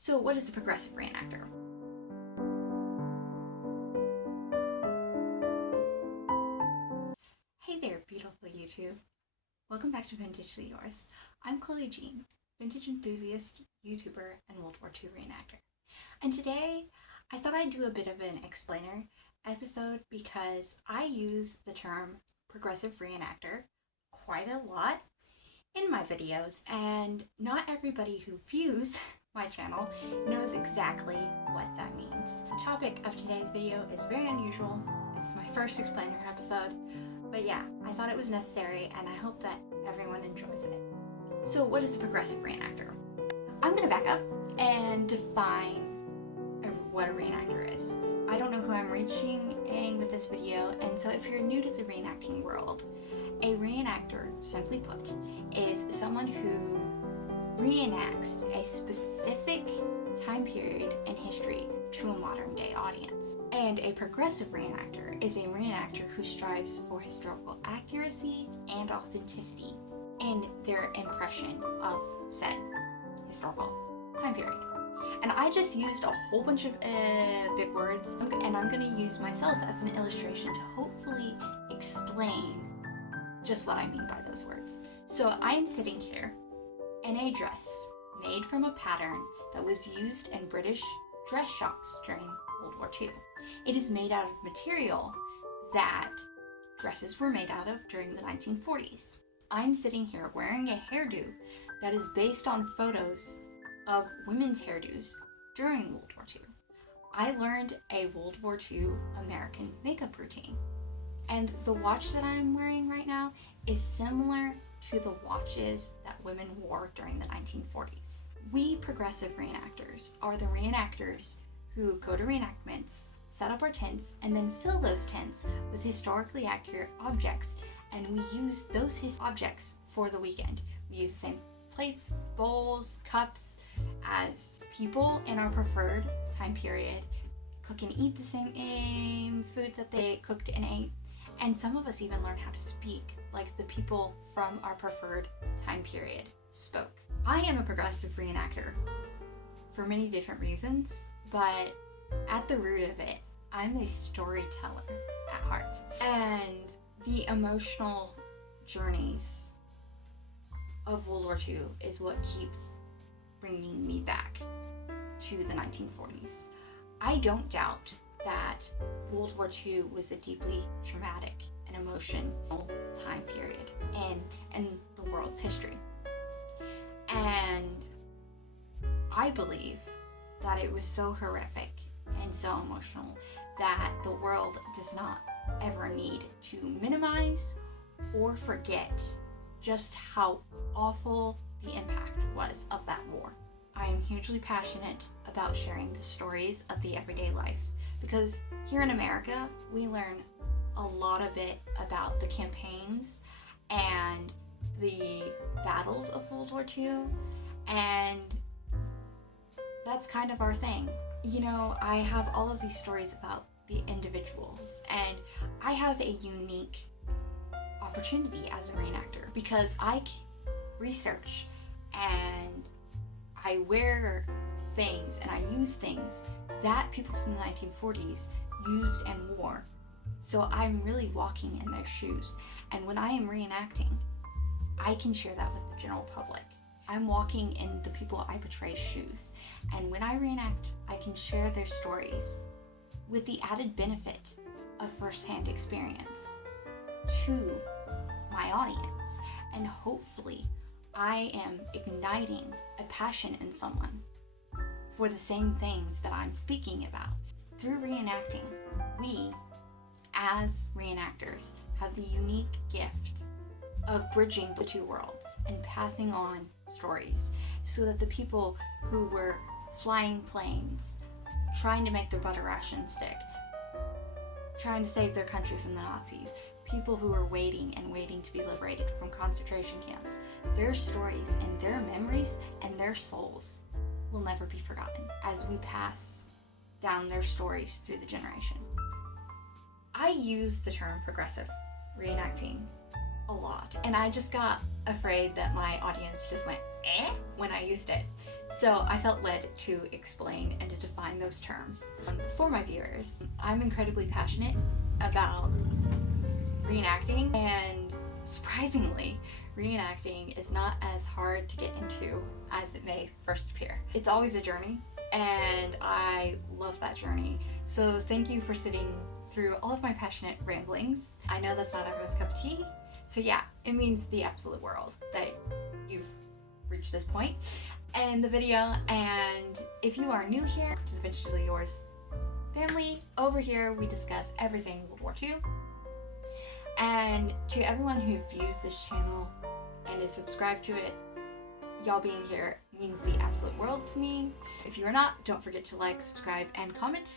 So what is a progressive reenactor? Hey there, beautiful YouTube. Welcome back to Vintagely Yours. I'm Chloe Jean, vintage enthusiast, YouTuber, and World War II reenactor. And today, I thought I'd do a bit of an explainer episode because I use the term progressive reenactor quite a lot in my videos, and not everybody who views my channel knows exactly what that means. The topic of today's video is very unusual. It's my first explainer episode, but yeah, I thought it was necessary and I hope that everyone enjoys it. So what is a progressive reenactor? I'm gonna back up and define what a reenactor is. I don't know who I'm reaching with this video, and so if you're new to the reenacting world, a reenactor, simply put, is someone who reenacts a specific time period in history to a modern day audience. And a progressive reenactor is a reenactor who strives for historical accuracy and authenticity in their impression of said historical time period. And I just used a whole bunch of big words, and I'm going to use myself as an illustration to hopefully explain just what I mean by those words. So I'm sitting here in a dress made from a pattern that was used in British dress shops during World War II. It is made out of material that dresses were made out of during the 1940s. I'm sitting here wearing a hairdo that is based on photos of women's hairdos during World War II. I learned a World War II American makeup routine. And the watch that I'm wearing right now is similar to the watches that women wore during the 1940s. We progressive reenactors are the reenactors who go to reenactments, set up our tents, and then fill those tents with historically accurate objects, and we use those objects for the weekend. We use the same plates, bowls, cups as people in our preferred time period, cook and eat the same food that they cooked and ate. And some of us even learn how to speak like the people from our preferred time period spoke. I am a progressive reenactor for many different reasons, but at the root of it, I'm a storyteller at heart. And the emotional journeys of World War II is what keeps bringing me back to the 1940s. I don't doubt that World War II was a deeply traumatic and emotional time period in the world's history. And I believe that it was so horrific and so emotional that the world does not ever need to minimize or forget just how awful the impact was of that war. I am hugely passionate about sharing the stories of the everyday life, because here in America, we learn a lot of it about the campaigns and the battles of World War II, and that's kind of our thing. You know, I have all of these stories about the individuals, and I have a unique opportunity as a reenactor because I research and I wear things and I use things that people from the 1940s used and wore. So I'm really walking in their shoes. And when I am reenacting, I can share that with the general public. I'm walking in the people I portray's shoes. And when I reenact, I can share their stories with the added benefit of firsthand experience to my audience. And hopefully, I am igniting a passion in someone for the same things that I'm speaking about. Through reenacting, we, as reenactors, have the unique gift of bridging the two worlds and passing on stories so that the people who were flying planes, trying to make their butter rations stick, trying to save their country from the Nazis, people who were waiting to be liberated from concentration camps, their stories and their memories and their souls will never be forgotten as we pass down their stories through the generation. I use the term progressive reenacting a lot, and I just got afraid that my audience just went eh when I used it. So I felt led to explain and to define those terms for my viewers. I'm incredibly passionate about reenacting, and surprisingly, reenacting is not as hard to get into as it may first appear. It's always a journey, and I love that journey. So thank you for sitting through all of my passionate ramblings. I know that's not everyone's cup of tea, so yeah, it means the absolute world that you've reached this point in the video. And if you are new here to the Vintagely Yours family, over here we discuss everything World War II. And to everyone who views this channel and is subscribed to it, y'all being here means the absolute world to me. If you are not, don't forget to like, subscribe, and comment.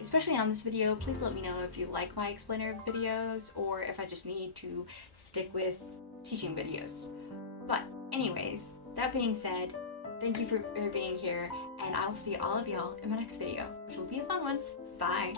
Especially on this video, please let me know if you like my explainer videos or if I just need to stick with teaching videos. But anyways, that being said, thank you for being here, and I will see all of y'all in my next video, which will be a fun one. Bye!